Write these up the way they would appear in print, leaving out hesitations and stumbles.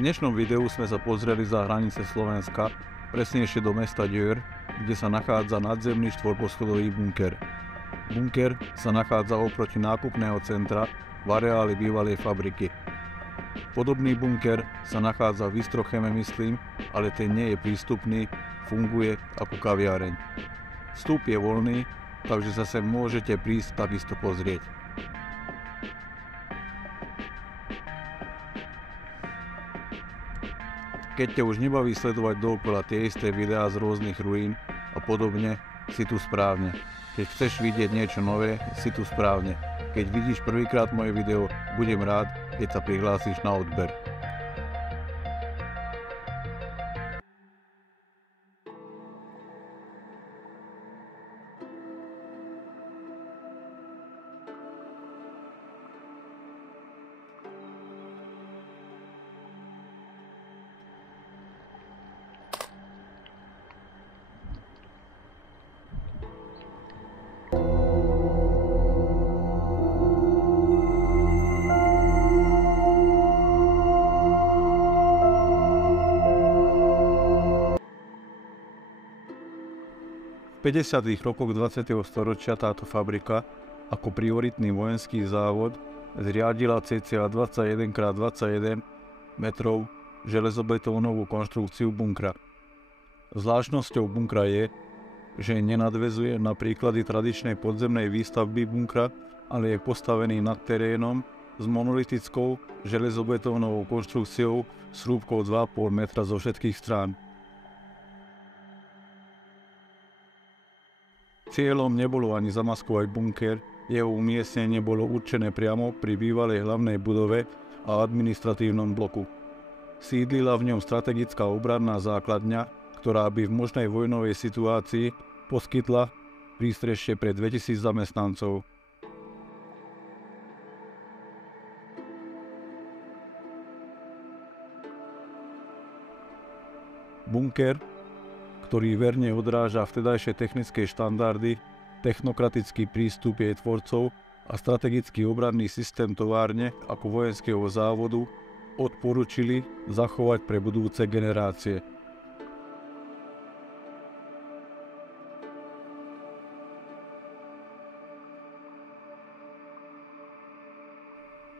V dnešnom videu sme sa pozreli za hranice Slovenska, presnejšie do mesta Győr, kde sa nachádza nadzemný štvorposchodový bunker. Bunker sa nachádza oproti nákupného centra v areáli bývalej fabriky. Podobný bunker sa nachádza v Vystrocheme, myslím, ale ten nie je prístupný, funguje ako kaviareň. Vstup je voľný, takže sa sem môžete prísť takisto pozrieť. Keď ťa už nebaví sledovať dookola tie isté videá z rôznych ruín a podobne, si tu správne. Keď chceš vidieť niečo nové, si tu správne. Keď vidíš prvýkrát moje video, budem rád, keď sa prihlásiš na odber. V 50. rokoch 20. storočia táto fabrika ako prioritný vojenský závod zriadila cca 21x21 metrov železobetónovú konštrukciu bunkra. Zvláštnosťou bunkra je, že nenadväzuje na príklady tradičnej podzemnej výstavby bunkra, ale je postavený nad terénom s monolitickou železobetónovou konštrukciou s hrúbkou 2,5 metra zo všetkých strán. Cieľom nebolo ani zamaskovať bunker, jeho umiestnenie bolo určené priamo pri bývalej hlavnej budove a administratívnom bloku. Sídlila v ňom strategická obranná základňa, ktorá by v možnej vojnovej situácii poskytla prístrešie pre 2000 zamestnancov. Bunker, ktorý verne odráža vtedajšie technické štandardy, technokratický prístup jej tvorcov a strategický obranný systém továrne ako vojenského závodu, odporúčili zachovať pre budúce generácie.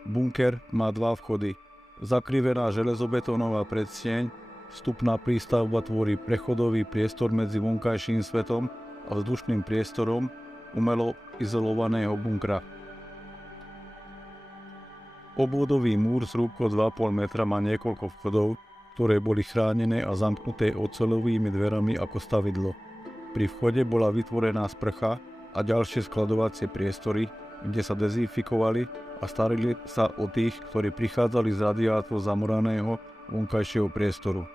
Bunker má dva vchody. Zakrivená železobetónová predsieň, vstupná prístavba tvorí prechodový priestor medzi vonkajším svetom a vzdušným priestorom umelo izolovaného bunkra. Obvodový múr s hrúbkou 2,5 metra má niekoľko vchodov, ktoré boli chránené a zamknuté oceľovými dverami ako stavidlo. Pri vchode bola vytvorená sprcha a ďalšie skladovacie priestory, kde sa dezinfikovali a starili sa o tých, ktorí prichádzali z radiátorov zamoraného vonkajšieho priestoru.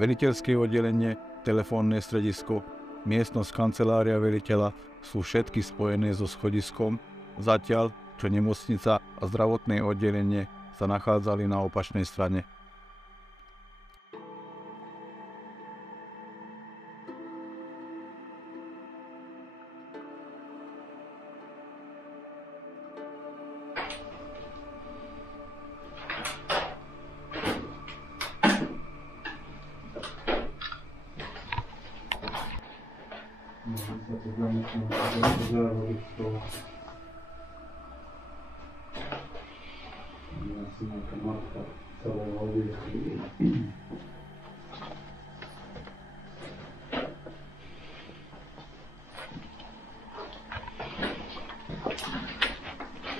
Veliteľské oddelenie, telefónne stredisko, miestnosť kancelária veliteľa sú všetky spojené so schodiskom, zatiaľ čo nemocnica a zdravotné oddelenie sa nachádzali na opačnej strane.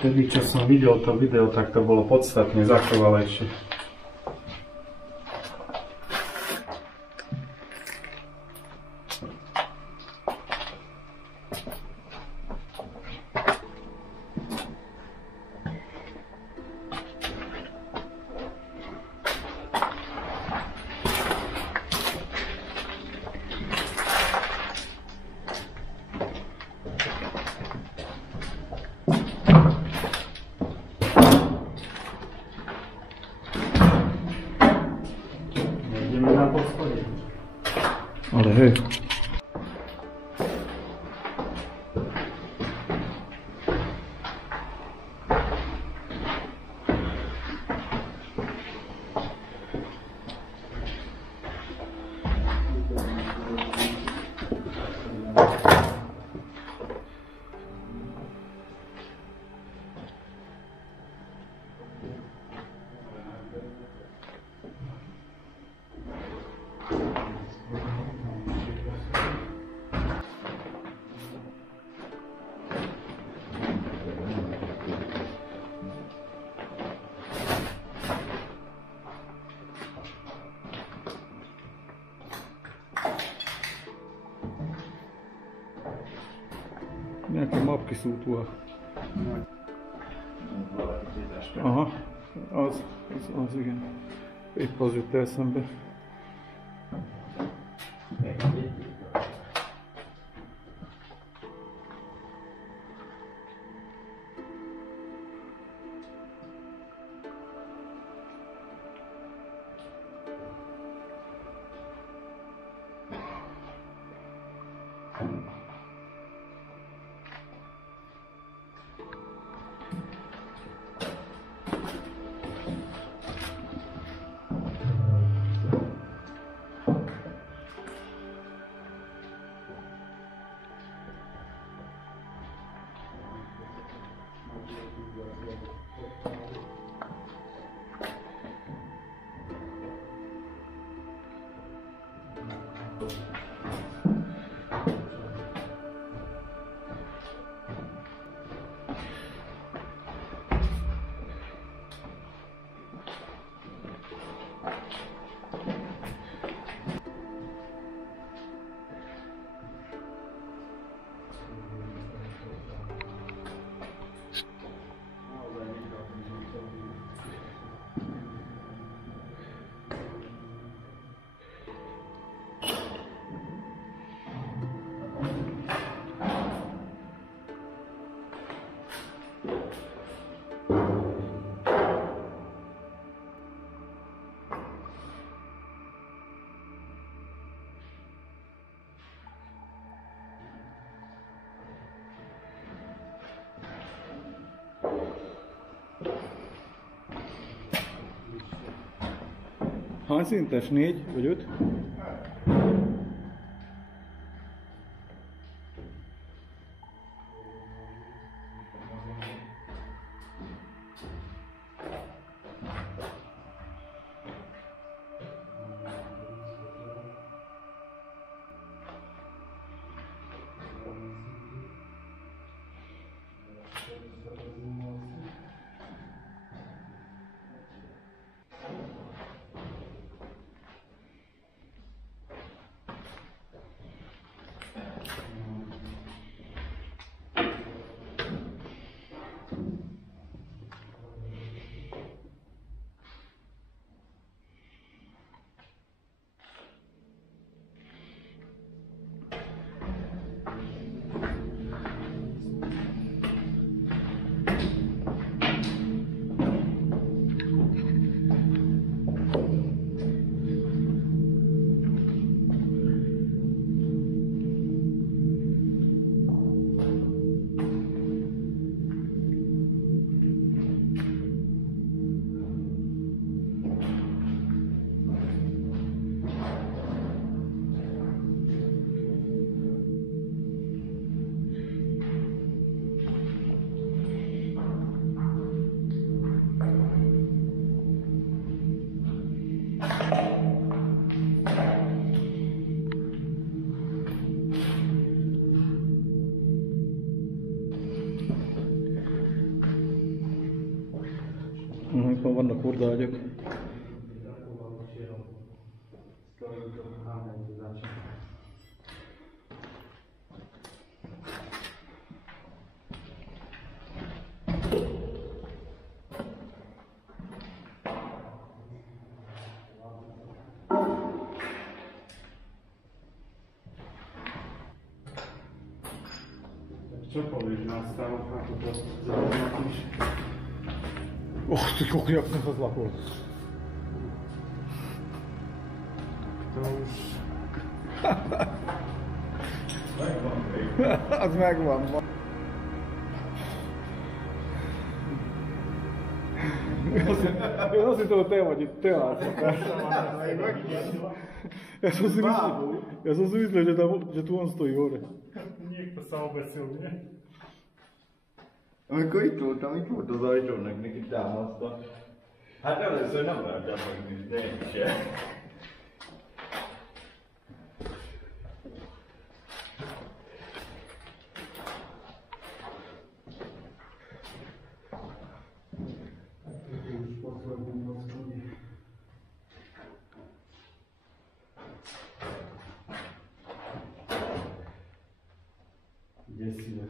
Vtedy, čo som videl to video, tak to bolo podstatne zachovalejšie. Ale hej. Nejaké mapky sú tu. Aha, az igen. Épp az jött eszembe. Hány szintes? 4 vagy 5? Itt vannak hordágyak. Csapolódnál aztán ott látod az is. Ty kokriaknak az lapot. Az megvan. Én azt hittem, hogy te vagy itt, te állsz. Ja sam si mislio že tu on stoji gore. Niekto sa obesil, nie? Amikor itt voltam az ajtónak neki támaszta. Hát először nem vártam meg, de én sem. Desivé.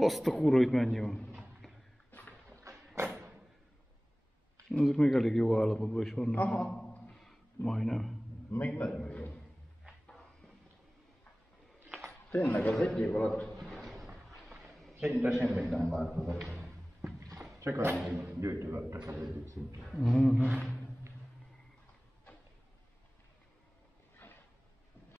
Azt a kurva, itt mennyi van. Ezek még elég jó állapotban is vannak. Aha. Majdnem. Még nagyon jó. Tényleg az egy év alatt szinte semmit nem változott. Csak annyi gyűjtögettek az egyik szintén.